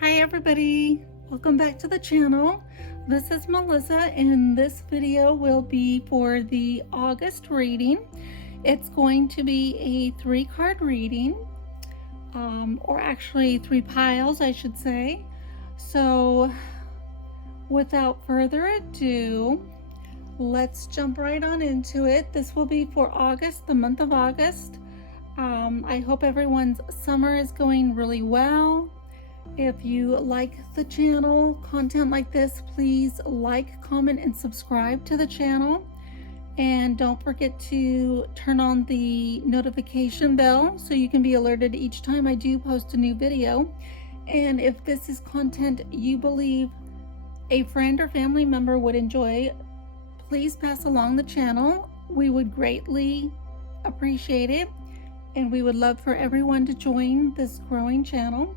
Hi everybody, welcome back to the channel. This is Melissa and this video will be for the August reading. It's going to be a 3-card reading, or actually 3 piles I should say. So without further ado, let's jump right on into it. This will be for August, the month of August. I hope everyone's summer is going really well. If you like the channel, content like this, please like, comment, and subscribe to the channel. And don't forget to turn on the notification bell so you can be alerted each time I do post a new video. And if this is content you believe a friend or family member would enjoy, please pass along the channel. We would greatly appreciate it, and we would love for everyone to join this growing channel.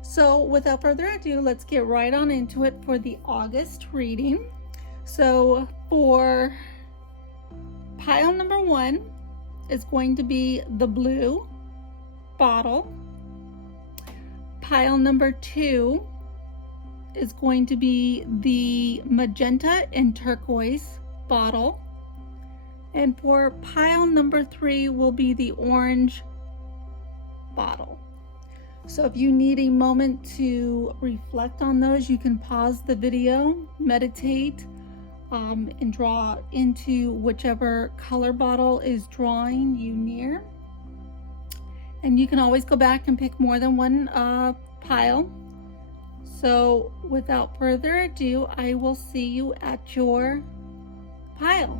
So without further ado, let's get right on into it for the August reading. So for pile number 1 is going to be the blue bottle. Pile number 2 is going to be the magenta and turquoise bottle. And for pile number 3 will be the orange bottle. So if you need a moment to reflect on those, you can pause the video, meditate, and draw into whichever color bottle is drawing you near. And you can always go back and pick more than one pile. So without further ado, I will see you at your pile.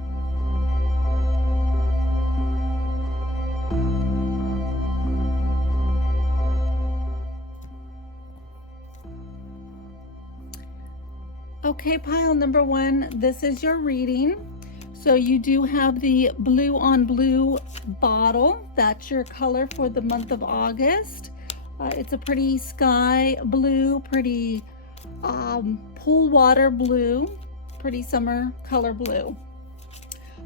Okay, pile number 1, this is your reading. So you do have the blue on blue bottle. That's your color for the month of August. It's a pretty sky blue, pretty pool water blue, pretty summer color blue.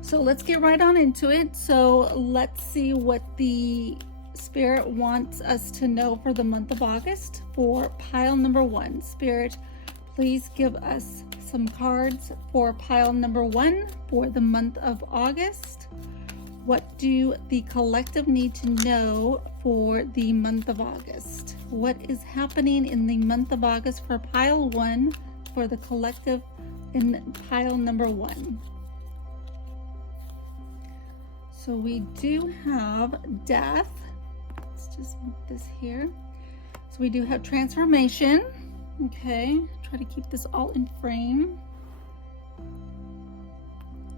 So let's get right on into it. So let's see what the Spirit wants us to know for the month of August for pile number 1. Spirit, please give us some cards for pile number 1 for the month of August. What do the collective need to know for the month of August? What is happening in the month of August for pile 1 for the collective in pile number 1? So we do have death. Let's just move this here. So we do have transformation. Okay, try to keep this all in frame.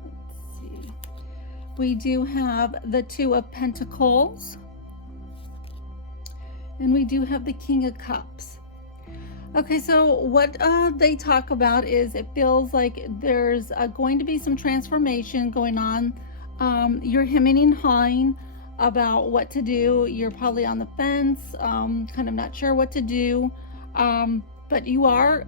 Let's see. We do have the 2 of Pentacles. And we do have the King of Cups. Okay, so what they talk about is it feels like there's going to be some transformation going on. You're hemming and hawing about what to do. You're probably on the fence, kind of not sure what to do. But you are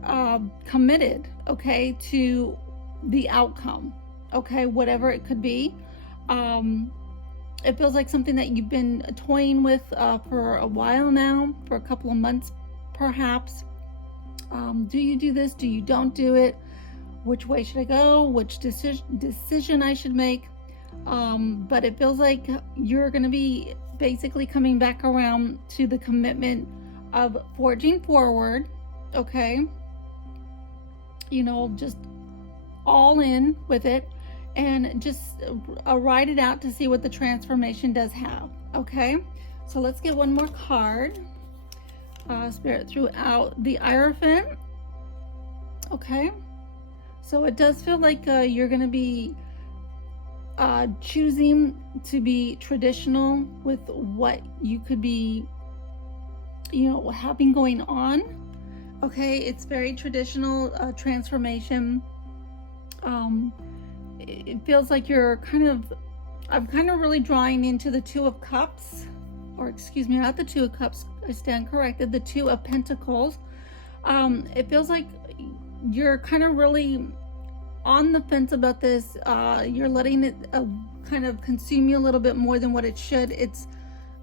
committed, okay, to the outcome, okay, whatever it could be. It feels like something that you've been toying with for a while now, for a couple of months perhaps. Do you do this? Do you don't do it? Which way should I go? Which decision I should make? But it feels like you're going to be basically coming back around to the commitment of forging forward. Okay, you know, just all in with it and just ride it out to see what the transformation does have. Okay, so let's get one more card. Spirit threw out the Hierophant. Okay, so it does feel like you're going to be choosing to be traditional with what you could be, you know, having going on. Okay, it's very traditional transformation. It feels like you're I'm kind of really drawing into the 2 of Cups, or excuse me, not the 2 of Cups, I stand corrected, the 2 of Pentacles. It feels like you're kind of really on the fence about this. You're letting it kind of consume you a little bit more than what it should. It's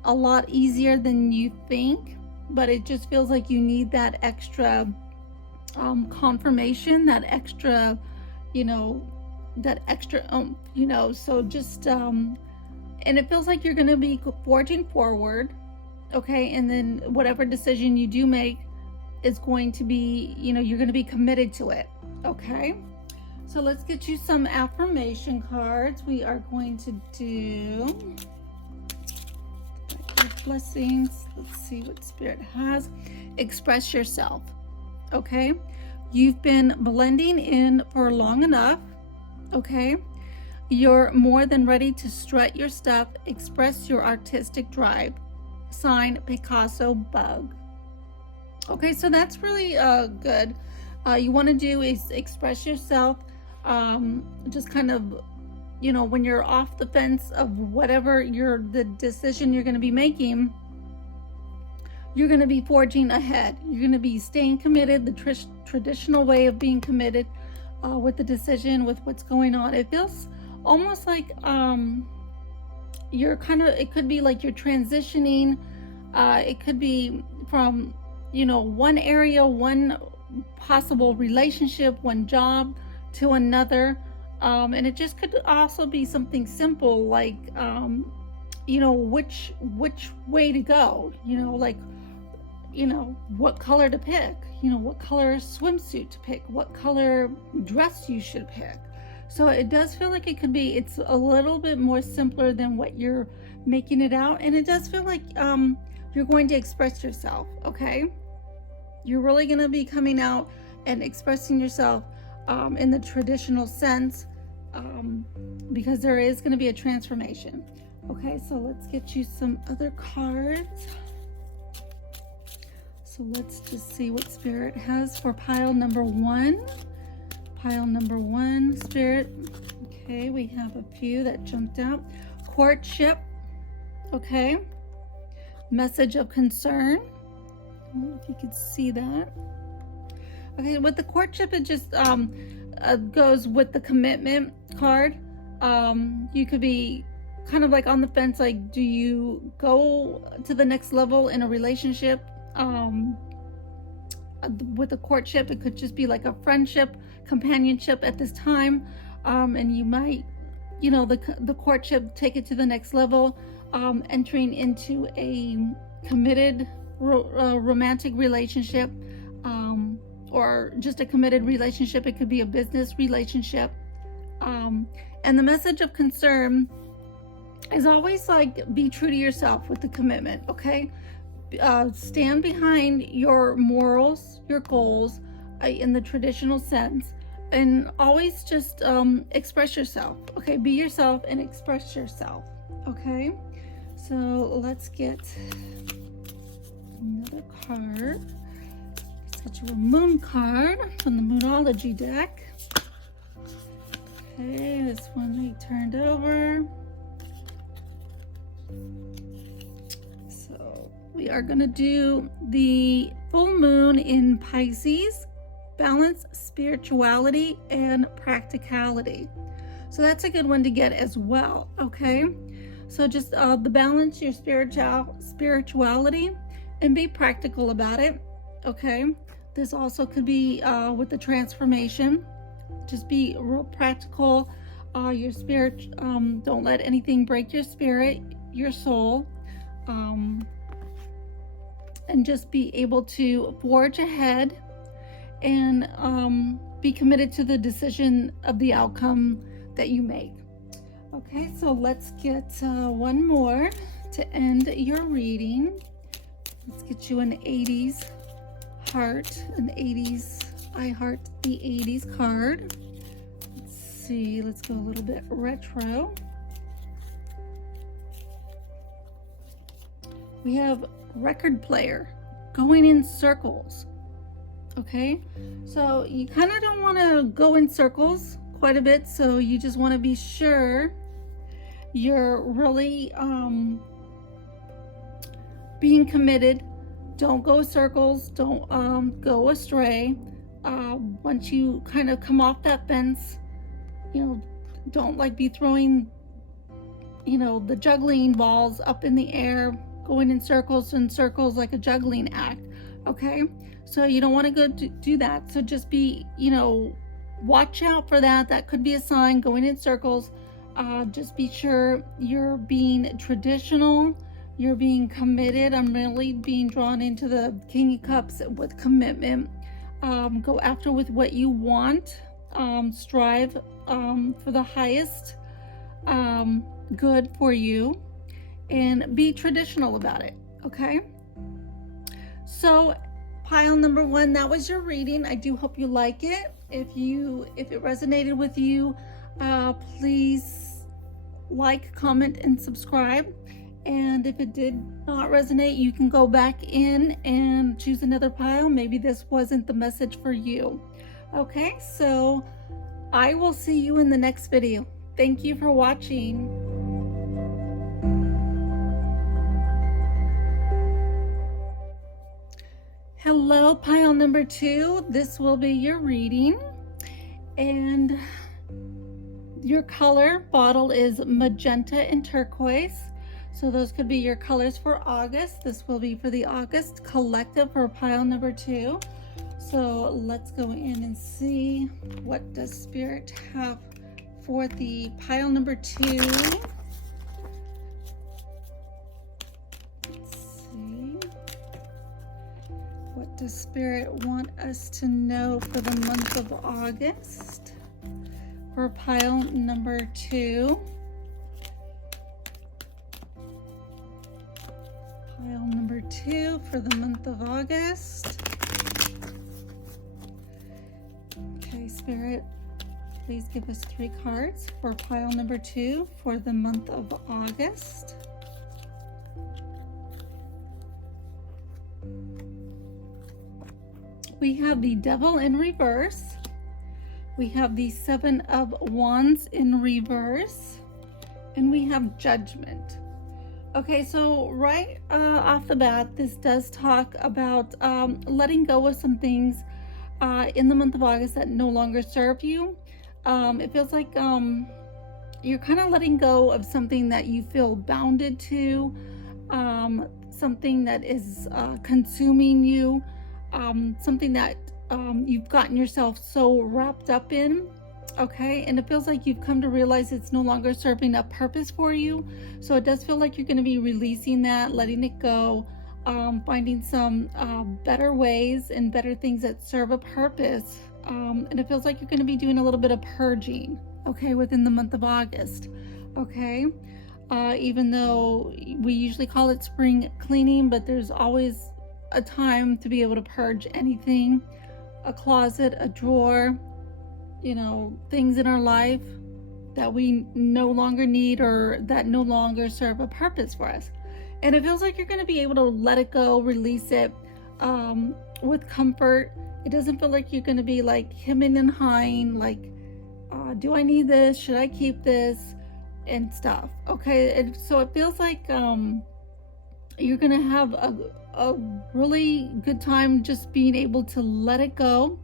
a lot easier than you think, but it just feels like you need that extra confirmation, that extra, you know, so just and it feels like you're going to be forging forward, okay? And then whatever decision you do make is going to be, you're going to be committed to it, okay? So let's get you some affirmation cards. We are going to do blessings. Let's see what Spirit has. Express yourself, okay? You've been blending in for long enough, okay? You're more than ready to strut your stuff, express your artistic drive. Sign Picasso Bug. Okay, so that's really good. You want to do is express yourself, just kind of, when you're off the fence of whatever the decision you're going to be making, you're going to be forging ahead. You're going to be staying committed, the traditional way of being committed with the decision, with what's going on. It feels almost like you're kind of, it could be like you're transitioning. It could be from, one area, one possible relationship, one job to another. And it just could also be something simple like, which way to go, what color to pick, what color swimsuit to pick, what color dress you should pick. So it does feel like it's a little bit more simpler than what you're making it out. And it does feel like you're going to express yourself, okay? You're really going to be coming out and expressing yourself in the traditional sense, because there is going to be a transformation. Okay, so let's get you some other cards. So let's just see what Spirit has for pile number 1. Pile number 1, Spirit. Okay, we have a few that jumped out. Courtship. Okay. Message of concern. I don't know if you can see that. Okay, with the courtship, it just goes with the commitment card. You could be kind of like on the fence, like, do you go to the next level in a relationship? With a courtship, it could just be like a friendship, companionship at this time, and you might, the courtship, take it to the next level, entering into a committed romantic relationship, or just a committed relationship. It could be a business relationship, and the message of concern is always like, be true to yourself with the commitment, okay? Stand behind your morals, your goals, in the traditional sense, and always just express yourself, okay? Be yourself and express yourself, okay? So let's get another card. Let's get you a moon card from the Moonology deck. Okay, this one we turned over. So we are going to do the full moon in Pisces, balance, spirituality, and practicality. So that's a good one to get as well, okay? So just the balance your spirituality and be practical about it, okay? This also could be with the transformation. Just be real practical. Your spirit, don't let anything break your spirit, your soul, and just be able to forge ahead and be committed to the decision of the outcome that you make. Okay, so let's get one more to end your reading. Let's get you an 80s heart, an 80s I heart the 80s card. Let's see, let's go a little bit retro. We have record player, going in circles. Okay, so you kind of don't want to go in circles quite a bit, so you just want to be sure you're really being committed. Don't go circles, don't go astray. Once you kind of come off that fence, don't like be throwing the juggling balls up in the air going in circles and circles like a juggling act. Okay, so you don't want to go do that. So just be, watch out for that. That could be a sign, going in circles. Just be sure you're being traditional, you're being committed. I'm really being drawn into the King of Cups with commitment. Go after with what you want. Strive for the highest good for you, and be traditional about it. Okay, so pile number 1, that was your reading. I do hope you like it. If it resonated with you, please like, comment, and subscribe. And if it did not resonate, you can go back in and choose another pile. Maybe this wasn't the message for you. Okay, so I will see you in the next video. Thank you for watching. Hello, pile number 2. This will be your reading, and your color bottle is magenta and turquoise. So those could be your colors for August. This will be for the August collective for pile number 2. So let's go in and see, what does Spirit have for the pile number 2. What does Spirit want us to know for the month of August for pile number 2? Pile number 2 for the month of August. Okay, Spirit, please give us 3 cards for pile number 2 for the month of August. We have the Devil in reverse. We have the 7 of Wands in reverse. And we have Judgment. Okay, so right off the bat, this does talk about letting go of some things in the month of August that no longer serve you. It feels like you're kind of letting go of something that you feel bounded to, something that is consuming you. Something that you've gotten yourself so wrapped up in, okay? And it feels like you've come to realize it's no longer serving a purpose for you. So it does feel like you're going to be releasing that, letting it go, finding some better ways and better things that serve a purpose. And it feels like you're going to be doing a little bit of purging, okay, within the month of August, okay? Even though we usually call it spring cleaning, but there's always a time to be able to purge anything, a closet, a drawer, things in our life that we no longer need or that no longer serve a purpose for us. And it feels like you're going to be able to let it go, release it with comfort. It doesn't feel like you're going to be like hemming and hawing, like, do I need this? Should I keep this? And stuff. Okay, so it feels like you're going to have a really good time just being able to let it go,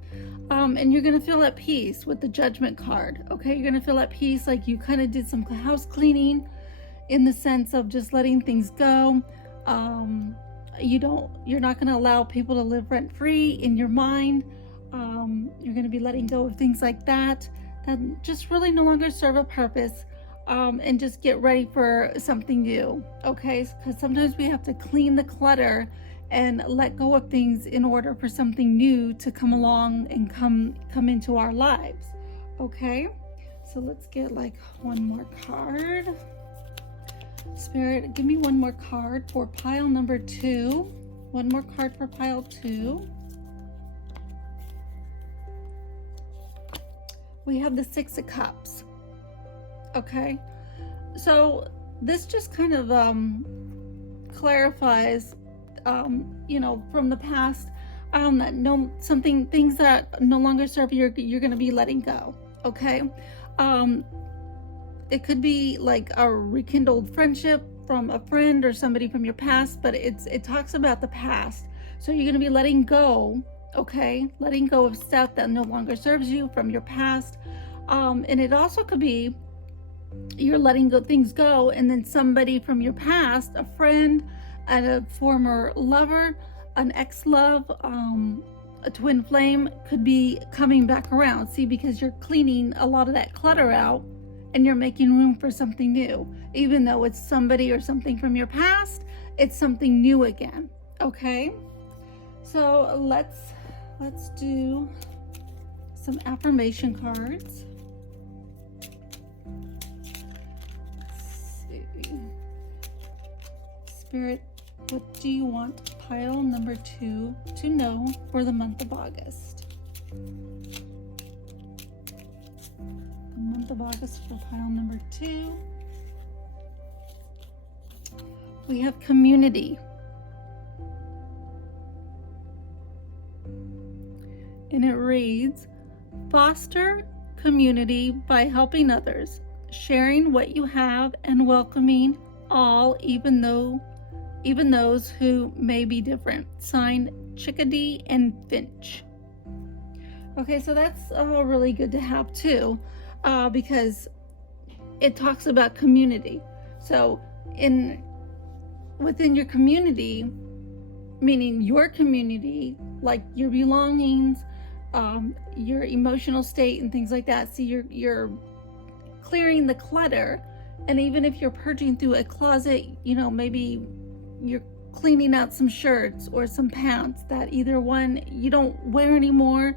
and you're going to feel at peace with the Judgment card. Okay, you're going to feel at peace, like you kind of did some house cleaning in the sense of just letting things go. You're not going to allow people to live rent free in your mind. You're going to be letting go of things like that just really no longer serve a purpose. And just get ready for something new, okay? Because sometimes we have to clean the clutter and let go of things in order for something new to come along and come into our lives, okay? So let's get like one more card. Spirit, give me one more card for pile number 2. One more card for pile 2. We have the 6 of Cups. Okay, so this just kind of clarifies, from the past, that things that no longer serve you, you're going to be letting go. Okay, it could be like a rekindled friendship from a friend or somebody from your past, but it talks about the past. So you're going to be letting go. Okay, letting go of stuff that no longer serves you from your past, and it also could be you're letting things go, and then somebody from your past, a friend, a former lover, an ex-love, a twin flame could be coming back around. See, because you're cleaning a lot of that clutter out and you're making room for something new. Even though it's somebody or something from your past, it's something new again. Okay, so let's do some affirmation cards. Let's see. Spirit, what do you want pile number 2 to know for the month of August? The month of August for pile number 2. We have community. And it reads, foster community by helping others, sharing what you have, and welcoming all, even those who may be different. Signed, Chickadee and Finch. Okay, so that's really good to have too, because it talks about community. So within your community, meaning your community, like your belongings, your emotional state and things like that. See, you're clearing the clutter, and even if you're purging through a closet, maybe you're cleaning out some shirts or some pants that either one you don't wear anymore,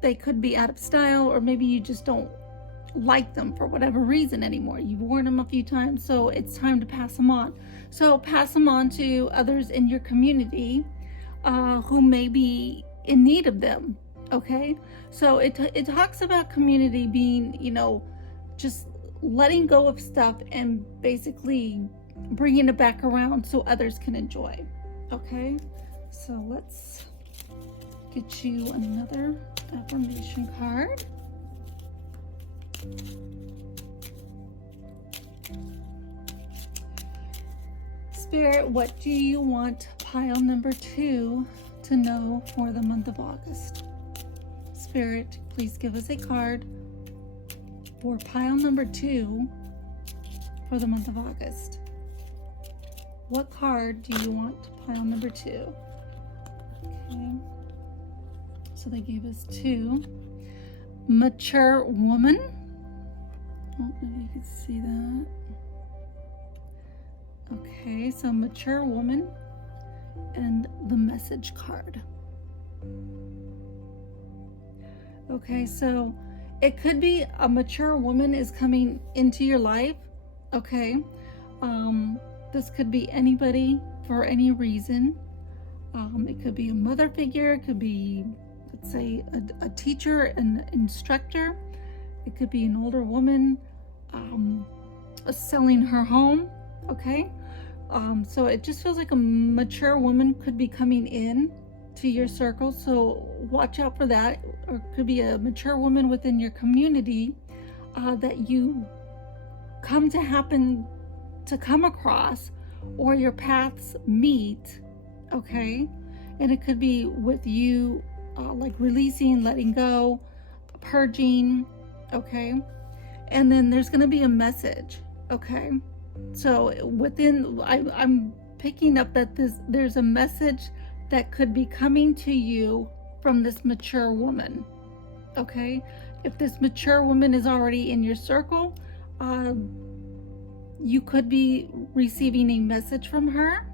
they could be out of style, or maybe you just don't like them for whatever reason anymore. You've worn them a few times, so it's time to pass them on. So pass them on to others in your community who may be in need of them. Okay, so it talks about community being, just letting go of stuff and basically bringing it back around so others can enjoy. Okay, so let's get you another affirmation card. Spirit, what do you want pile number 2 to know for the month of August? Spirit, please give us a card for pile number 2 for the month of August. What card do you want pile number 2? Okay, so they gave us 2. Mature woman. I don't know if you can see that. Okay, so mature woman and the message card. Okay, so it could be a mature woman is coming into your life. Okay, this could be anybody for any reason. It could be a mother figure. It could be, let's say, a teacher, an instructor. It could be an older woman selling her home. Okay, so it just feels like a mature woman could be coming in to your circle, so watch out for that. Or it could be a mature woman within your community that you come across, or your paths meet. Okay, and it could be with you like releasing, letting go, purging. Okay, and then there's going to be a message. Okay, so I'm picking up that there's a message that could be coming to you from this mature woman. Okay, if this mature woman is already in your circle, you could be receiving a message from her.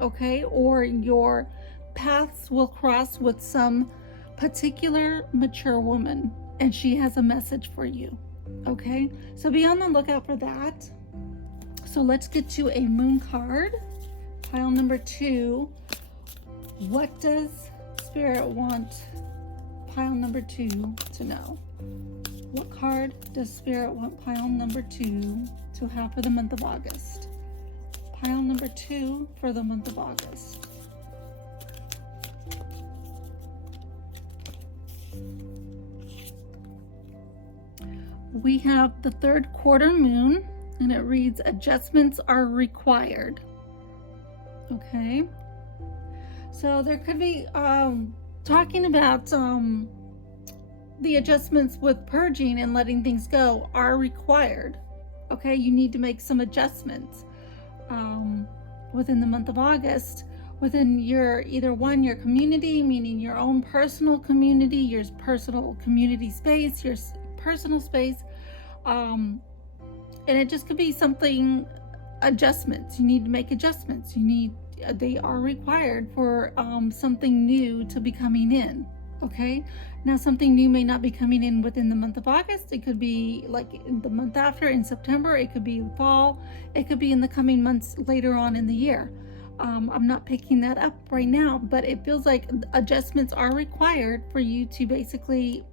Okay, or your paths will cross with some particular mature woman, and she has a message for you. Okay, so be on the lookout for that. So let's get to a moon card, pile number 2. What does Spirit want pile number 2 to know? What card does Spirit want pile number 2 to have for the month of August? Pile number 2 for the month of August. We have the 3rd quarter moon, and it reads, adjustments are required. Okay, so there could be talking about the adjustments with purging and letting things go are required. Okay, you need to make some adjustments. within the month of August, within your your community, meaning your own personal community, your personal community space, your personal space, and it just could be something, adjustments. You need to make adjustments. They are required for something new to be coming in. Okay, now something new may not be coming in within the month of August. It could be like in the month after, in September. It could be fall. It could be in the coming months later on in the year. I'm not picking that up right now, but it feels like adjustments are required for you to basically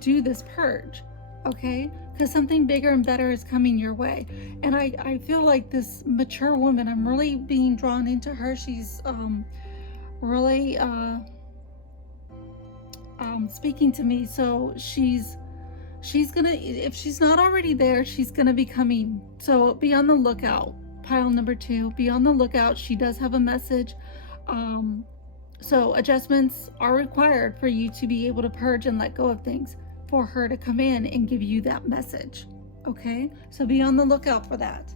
do this purge. Okay, because something bigger and better is coming your way. And I feel like this mature woman, I'm really being drawn into her. She's really speaking to me. So she's gonna, if she's not already there, she's gonna be coming. So be on the lookout. Pile number 2, be on the lookout. She does have a message. So adjustments are required for you to be able to purge and let go of things, for her to come in and give you that message. Okay, so be on the lookout for that.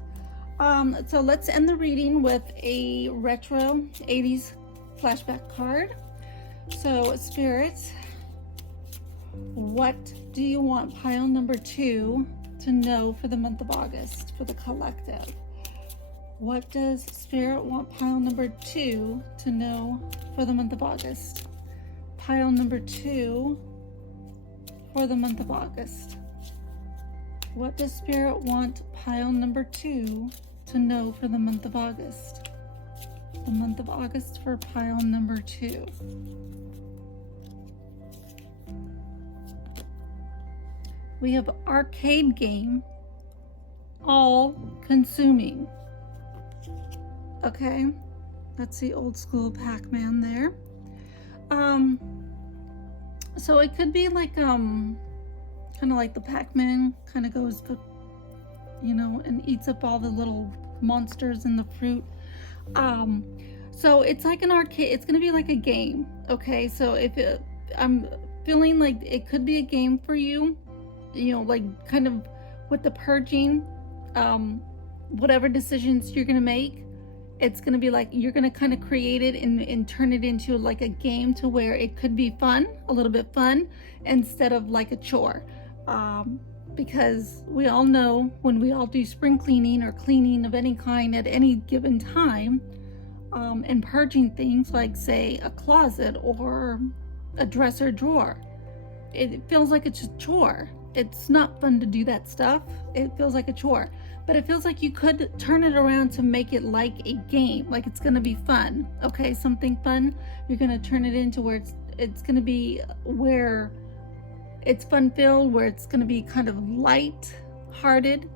So let's end the reading with a retro 80s flashback card. So spirits, what do you want pile number 2 to know for the month of August for the collective? What does spirit want pile number 2 to know for the month of August? Pile number 2 for the month of August. What does spirit want pile number 2 to know for the month of August? The month of August for pile number 2. We have arcade game, all consuming. Okay, that's the old school Pac-Man there. So it could be like kind of like the Pac-Man kind of goes to, and eats up all the little monsters in the fruit. So it's like an arcade. It's gonna be like a game. Okay, so I'm feeling like it could be a game for you, like kind of with the purging, whatever decisions you're gonna make. It's going to be like you're going to kind of create it and turn it into like a game, to where it could be fun, a little bit fun, instead of like a chore. Because we all know when we all do spring cleaning or cleaning of any kind at any given time, and purging things like, say, a closet or a dresser drawer, it feels like it's a chore. It's not fun to do that stuff. It feels like a chore. But it feels like you could turn it around to make it like a game, like it's going to be fun. Okay, something fun. You're going to turn it into where it's going to be where it's fun filled, where it's going to be kind of light hearted,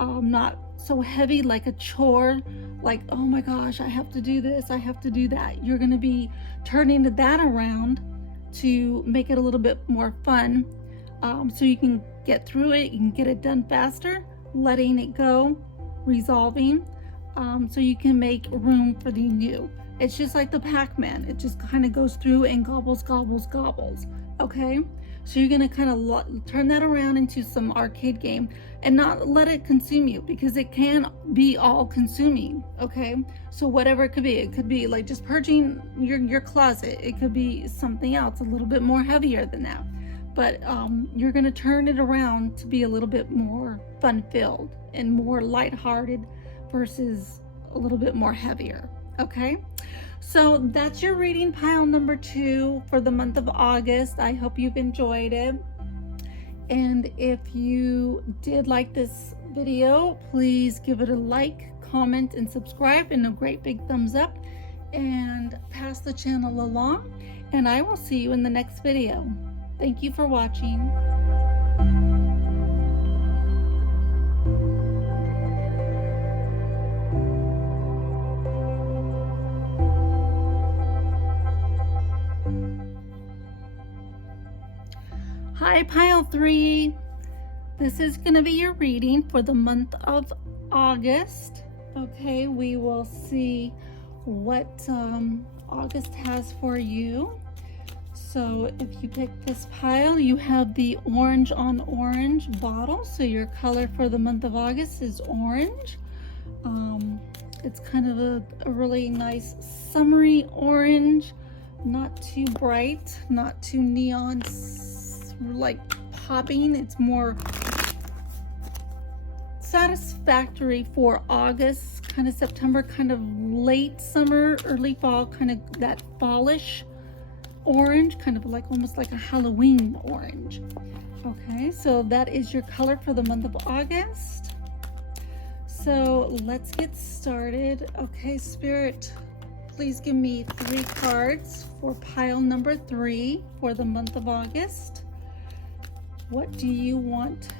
not so heavy like a chore, like, oh my gosh, I have to do this, I have to do that. You're going to be turning that around to make it a little bit more fun, so you can get through it, you can get it done faster, letting it go, resolving, so you can make room for the new. It's just like the Pac-Man. It just kind of goes through and gobbles. Okay, so you're gonna kind of turn that around into some arcade game and not let it consume you, because it can be all consuming. Okay, so whatever it could be like just purging your closet. It could be something else a little bit more heavier than that. But you're going to turn it around to be a little bit more fun-filled and more lighthearted versus a little bit more heavier. Okay, so that's your reading pile number 2 for the month of August. I hope you've enjoyed it. And if you did like this video, please give it a like, comment, and subscribe, and a great big thumbs up, and pass the channel along. And I will see you in the next video. Thank you for watching. Hi, pile 3. This is going to be your reading for the month of August. Okay, we will see what August has for you. So if you pick this pile, you have the orange on orange bottle. So your color for the month of August is orange. It's kind of a really nice summery orange, not too bright, not too neon like popping. It's more satisfactory for August, kind of September, kind of late summer, early fall, kind of that fallish orange, kind of like almost like a Halloween orange. Okay, so that is your color for the month of August. So let's get started. Okay, Spirit, please give me 3 cards for pile number 3 for the month of August. What do you want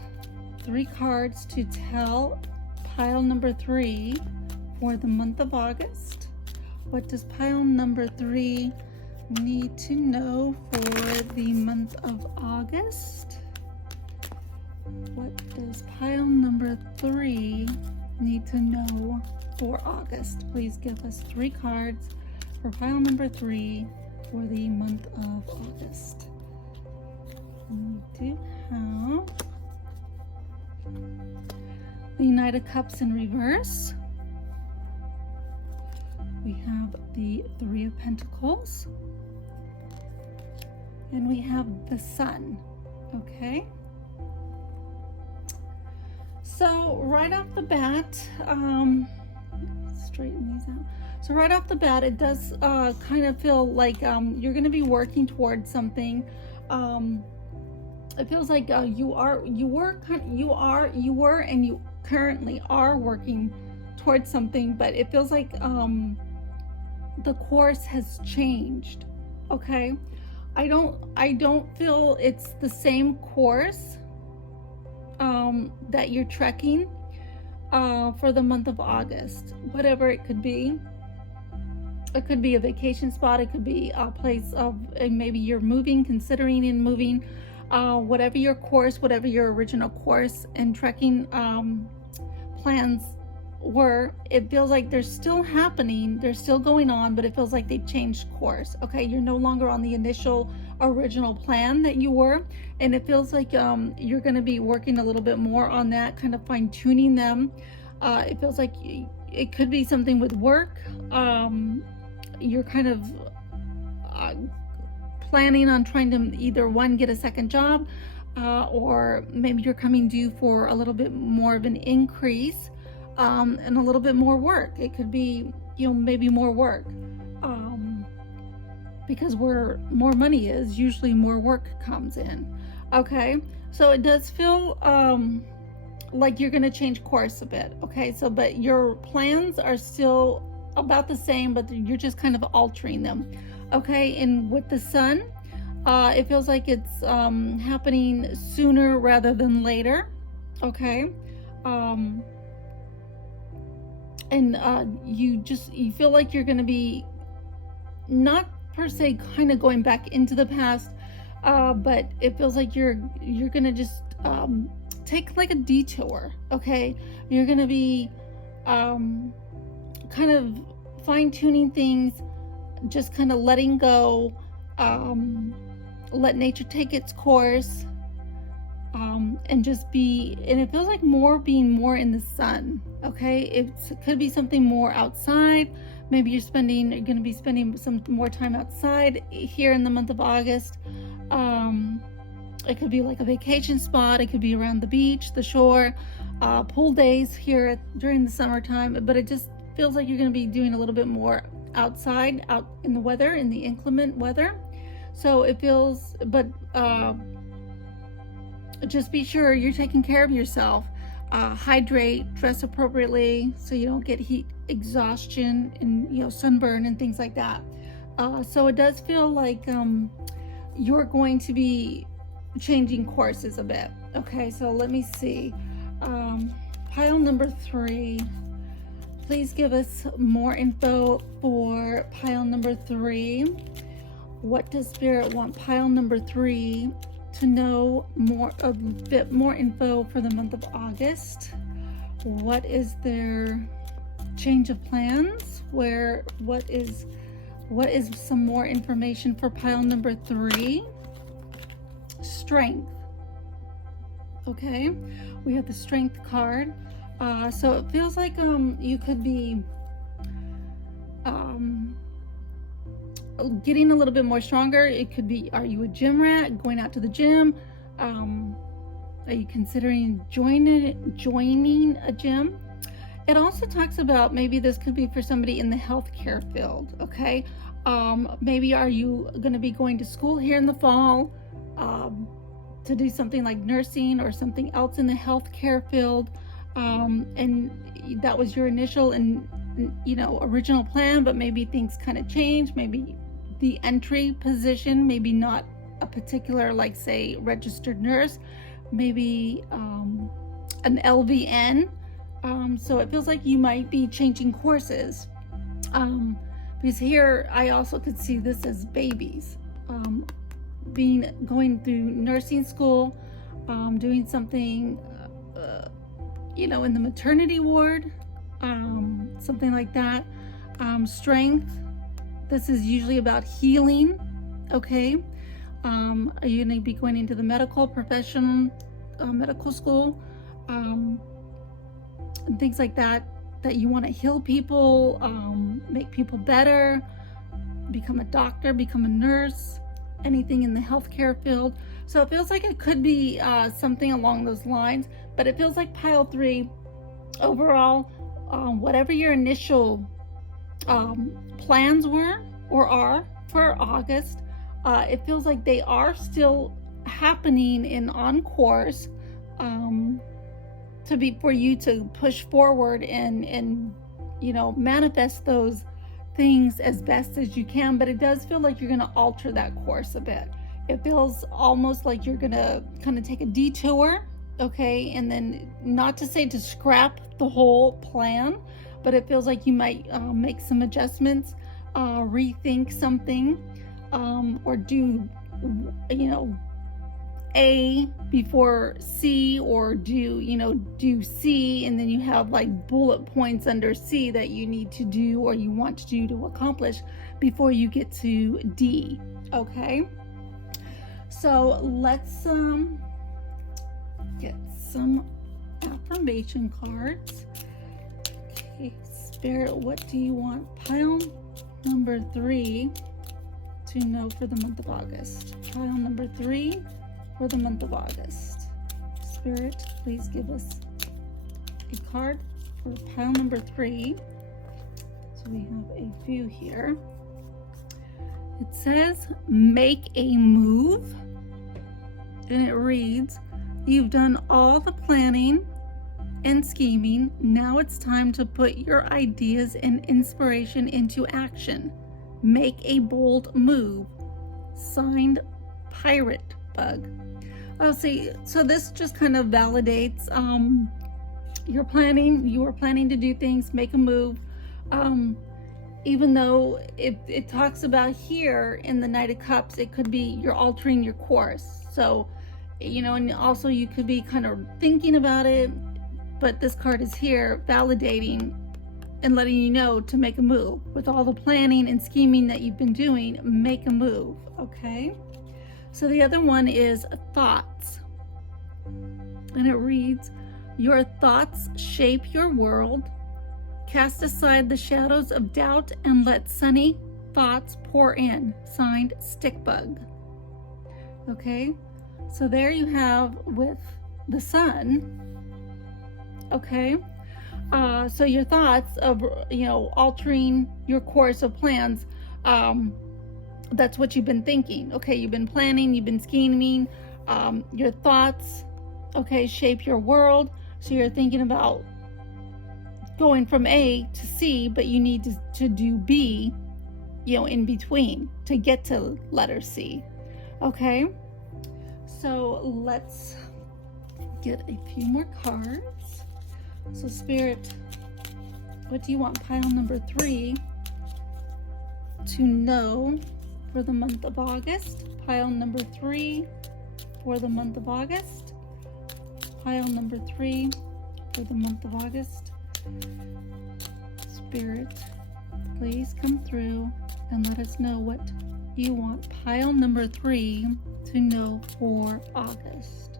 3 cards to tell pile number 3 for the month of August? What does pile number 3 need to know for the month of August? What does pile number 3 need to know for August? Please give us 3 cards for pile number 3 for the month of August. We do have the Knight of Cups in reverse. We have the 3 of Pentacles. And we have the Sun. Okay. So right off the bat, straighten these out. So right off the bat, it does kind of feel like you're going to be working towards something. It feels like you were, and you currently are working towards something, but it feels like the course has changed. Okay, I don't feel it's the same course that you're trekking for the month of August. Whatever it could be. It could be a vacation spot. It could be a place of maybe you're moving, considering in moving. Whatever your course, whatever your original course and trekking plans were, it feels like they're still happening, they're still going on, but it feels like they've changed course. Okay, you're no longer on the initial original plan that you were, and it feels like you're going to be working a little bit more on that, kind of fine-tuning them. It feels like it could be something with work. You're kind of planning on trying to either get a second job, or maybe you're coming due for a little bit more of an increase, and a little bit more work. It could be, maybe more work, because where more money is, usually more work comes in. Okay, so it does feel like you're going to change course a bit. Okay, so but your plans are still about the same, but you're just kind of altering them. Okay, and with the Sun, it feels like it's happening sooner rather than later. Okay, and you feel like you're going to be not per se kind of going back into the past, but it feels like you're going to just take like a detour. Okay, you're going to be kind of fine-tuning things, just kind of letting go, let nature take its course, and just be, and it feels like being more in the sun. Okay, it could be something more outside. Maybe you're going to be spending some more time outside here in the month of August. It could be like a vacation spot. It could be around the beach, the shore, pool days here during the summertime. But it just feels like you're going to be doing a little bit more outside, out in the weather, in the inclement weather. So it feels, but just be sure you're taking care of yourself. Hydrate, dress appropriately so you don't get heat exhaustion and sunburn and things like that. So it does feel like you're going to be changing courses a bit. Okay, so let me see. Pile number 3. Please give us more info for pile number 3. What does Spirit want pile number 3 to know a bit more info for the month of August? What is their change of plans? What is some more information for pile number 3? Strength. Okay, we have the Strength card. So it feels like you could be getting a little bit more stronger. It could be, are you a gym rat, going out to the gym? Are you considering joining a gym? It also talks about, maybe this could be for somebody in the healthcare field, okay? Maybe are you going to be going to school here in the fall to do something like nursing or something else in the healthcare field, and that was your initial and original plan, but maybe things kind of change. Maybe the entry position, maybe not a particular, like say registered nurse, maybe an LVN. So it feels like you might be changing courses, because here I also could see this as babies, going through nursing school, doing something in the maternity ward, something like that. Strength, this is usually about healing, okay? Are you going to be going into the medical profession, medical school, and things like that you want to heal people, make people better, become a doctor, become a nurse, anything in the healthcare field. So it feels like it could be something along those lines, but it feels like pile 3 overall, whatever your initial plans were or are for August, it feels like they are still happening and on course, for you to push forward and manifest those things as best as you can. But it does feel like you're going to alter that course a bit. It feels almost like you're going to kind of take a detour, okay? And then, not to say to scrap the whole plan, but it feels like you might make some adjustments, rethink something, or do A before C, or do C, and then you have like bullet points under C that you need to do or you want to do to accomplish before you get to D, okay? So let's get some affirmation cards. Okay, Spirit, what do you want pile number 3 to know for the month of August? Pile number 3 for the month of August. Spirit, please give us a card for pile number 3. So we have a few here. It says, make a move. And it reads, you've done all the planning and scheming. Now it's time to put your ideas and inspiration into action. Make a bold move. Signed, Pirate Bug. Oh, see, so this just kind of validates you were planning to do things, make a move, even though it talks about here in the Knight of Cups, it could be you're altering your course. So, and also you could be kind of thinking about it, but this card is here validating and letting you know to make a move. With all the planning and scheming that you've been doing, make a move, okay? So the other one is thoughts. And it reads, your thoughts shape your world. Cast aside the shadows of doubt and let sunny thoughts pour in. Signed, Stickbug. Okay, so there you have with the sun. Okay, so your thoughts of, altering your course of plans, that's what you've been thinking. Okay, you've been planning, you've been scheming, your thoughts, okay, shape your world. So you're thinking about going from A to C, but you need to do B, in between to get to letter C. Okay, so let's get a few more cards. So Spirit, what do you want pile number 3 to know for the month of August? Pile number 3 for the month of August. Pile number 3 for the month of August. Spirit, please come through and let us know what you want pile number 3 to know for August.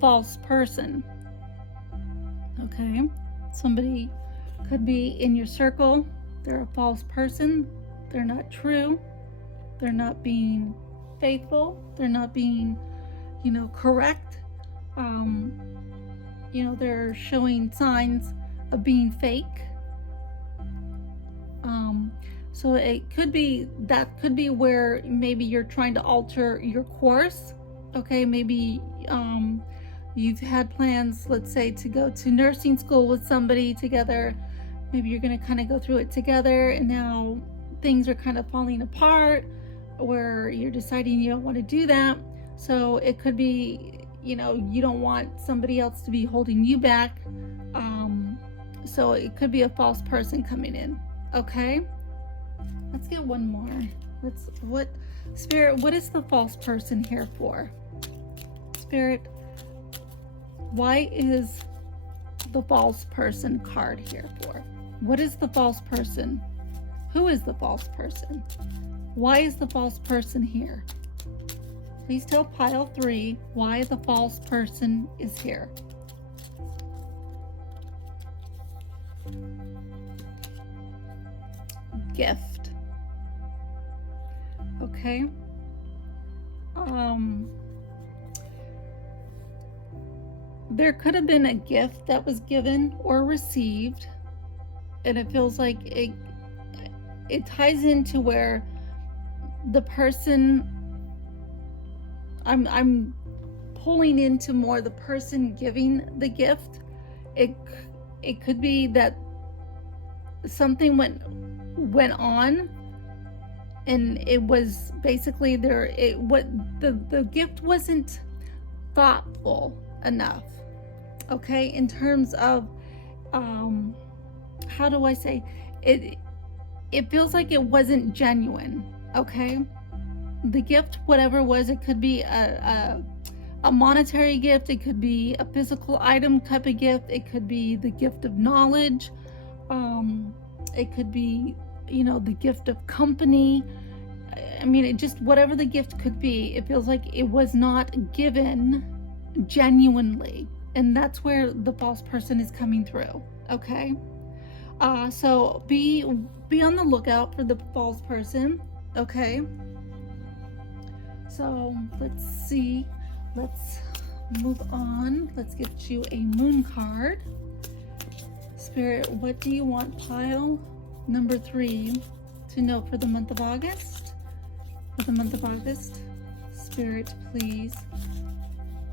False person. Okay, somebody could be in your circle. They're a false person. They're not true. They're not being faithful. They're not being, correct. They're showing signs of being fake. So it could be, that could be where maybe you're trying to alter your course. Okay, maybe you've had plans, let's say, to go to nursing school with somebody together. Maybe you're going to kind of go through it together, and now things are kind of falling apart, where you're deciding you don't want to do that. So it could be, you don't want somebody else to be holding you back. So it could be a false person coming in. Okay, let's get one more. Spirit, what is the false person here for? Spirit, why is the false person card here for? What is the false person? Who is the false person? Why is the false person here? Please tell pile 3 why the false person is here. Gift. Okay. There could have been a gift that was given or received, and it feels like it ties into where the person, I'm pulling into more the person giving the gift. It could be that something went on, and it was basically the gift wasn't thoughtful enough. Okay, in terms of how do I say it? It feels like it wasn't genuine. Okay, the gift, whatever it was, it could be a monetary gift, it could be a physical item type of gift, it could be the gift of knowledge, it could be, the gift of company. I mean, it just, whatever the gift could be, it feels like it was not given genuinely, and that's where the false person is coming through. Okay, so be on the lookout for the false person. Okay, so let's see, let's move on. Let's get you a moon card. Spirit, what do you want pile number 3 to know for the month of August? For the month of August, Spirit, please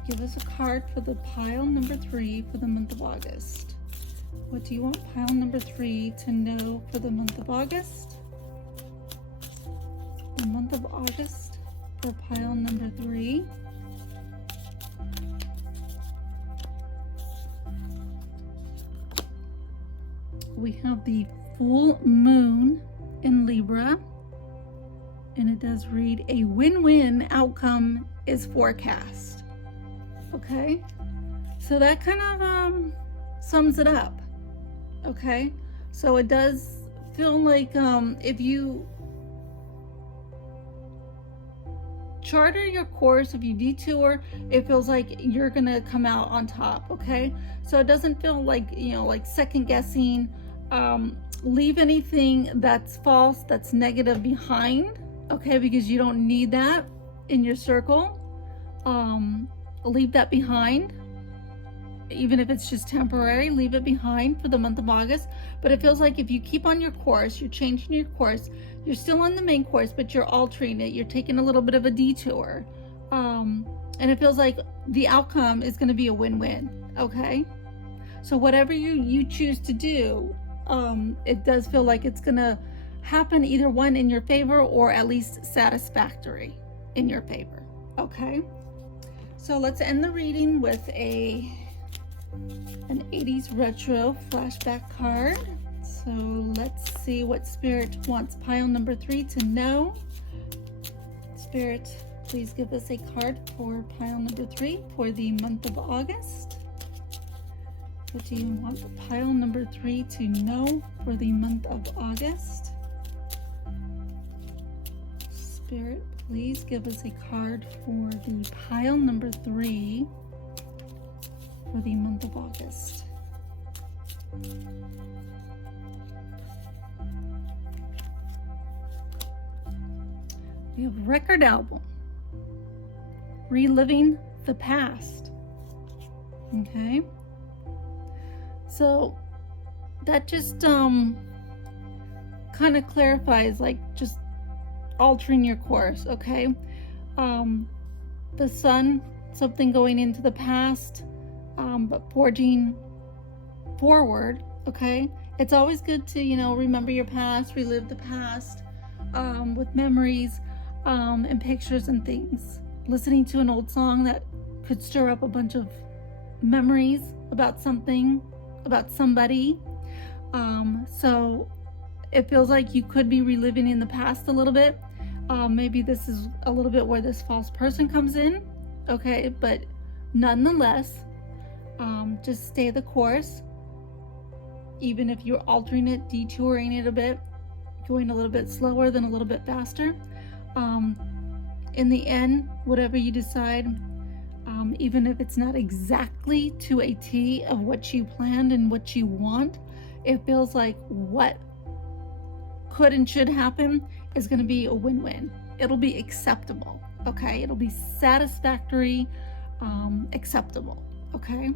give us a card for the pile number 3 for the month of August. What do you want pile number 3 to know for the month of August? The month of August for pile number 3. We have the full moon in Libra, and it does read a win-win outcome is forecast. Okay, so that kind of sums it up. Okay, so it does feel like if you charter your course, if you detour, it feels like you're gonna come out on top. Okay, so it doesn't feel like, like second guessing. Leave anything that's false, that's negative behind. Okay, because you don't need that in your circle. Leave that behind. Even if it's just temporary, leave it behind for the month of August. But it feels like if you keep on your course, you're changing your course, you're still on the main course, but you're altering it, you're taking a little bit of a detour, and it feels like the outcome is going to be a win-win. Okay, so whatever you choose to do, it does feel like it's going to happen, either one in your favor or at least satisfactory in your favor. Okay, so let's end the reading with an 80s retro flashback card. So let's see what Spirit wants pile number 3 to know. Spirit, please give us a card for pile number 3 for the month of August. What do you want pile number 3 to know for the month of August? Spirit, please give us a card for the pile number 3 for the month of August. We have record album. Reliving the past. Okay. So that just kind of clarifies, like, just altering your course. Okay. The sun, something going into the past, but forging forward. Okay. It's always good to, you know, remember your past, relive the past, with memories, and pictures and things. Listening to an old song that could stir up a bunch of memories about something, about somebody. So it feels like you could be reliving in the past a little bit. Maybe this is a little bit where this false person comes in. Okay, but nonetheless, just stay the course. Even if you're altering it, detouring it a bit, going a little bit slower than a little bit faster. In the end, whatever you decide, even if it's not exactly to a T of what you planned and what you want, it feels like what could and should happen is going to be a win-win. It'll be acceptable. Okay, it'll be satisfactory, acceptable. Okay,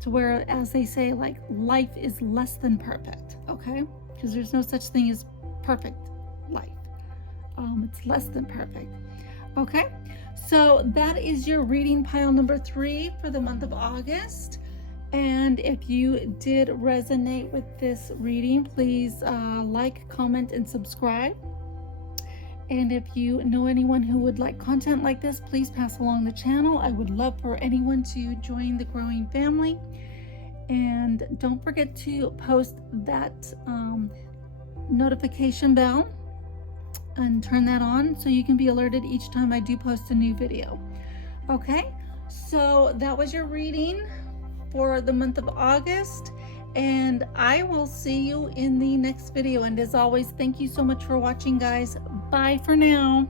to where, as they say, like, life is less than perfect. Okay, because there's no such thing as perfect life. It's less than perfect. Okay, so that is your reading pile number 3 for the month of August. And if you did resonate with this reading, please like, comment, and subscribe. And if you know anyone who would like content like this, please pass along the channel. I would love for anyone to join the growing family. And don't forget to post that notification bell and turn that on so you can be alerted each time I do post a new video. Okay, so that was your reading for the month of August, and I will see you in the next video. And as always, thank you so much for watching, guys. Bye for now.